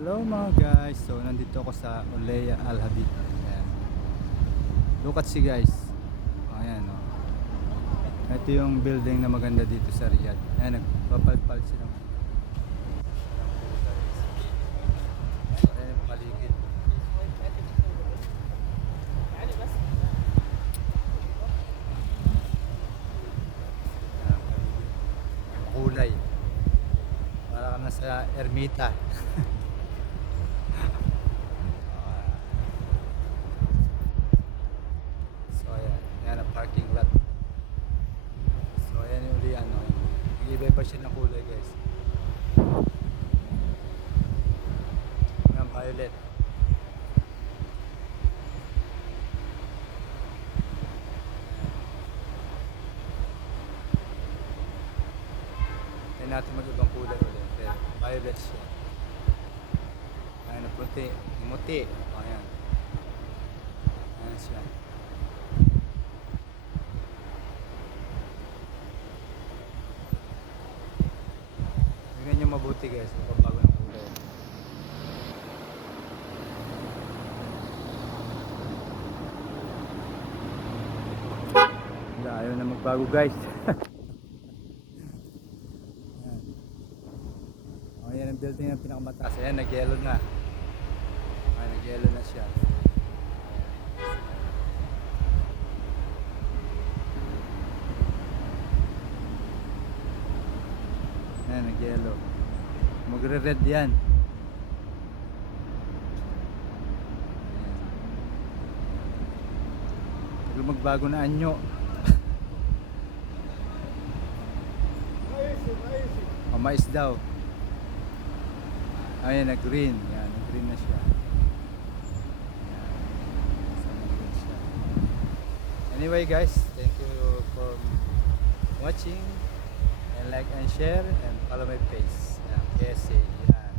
Hello mga guys, so nandito ako sa Oleya Al Habib. Ayan. Look at see guys. Ayan o. Ito yung building na maganda dito sa Riyadh. Ayan, nagpapalpal sila. Ayan yung paligid. Ayan, kulay. Para ka na sa Ermita. So ayan, ayan ang parking lot. So ayan yung uli ano, nag-iba-iba siya ng kulay guys. Ayan, violet. Ayan natin mag-ibang kulay ulit. Ayan, violet siya. Ayan, puti, muti. Ayan. Ayan siya. Tingnan nyo mabuti guys, bago ng kulay. Wala, ayaw na magbago guys. Ayan. Oh, yan ang building ng pinakamataas. Ayan, nag-yellow na. Ayan, nag-yellow na siya. Ayan, nag-yellow. Magre-red yan. Ayan. Magbago na anyo. O, mais daw. Ayan, nag-green. Yan, nag-green na siya. Ayan. So, nag-green siya. Anyway guys, thank you for watching. And like and share and follow my page. KSA. Yan.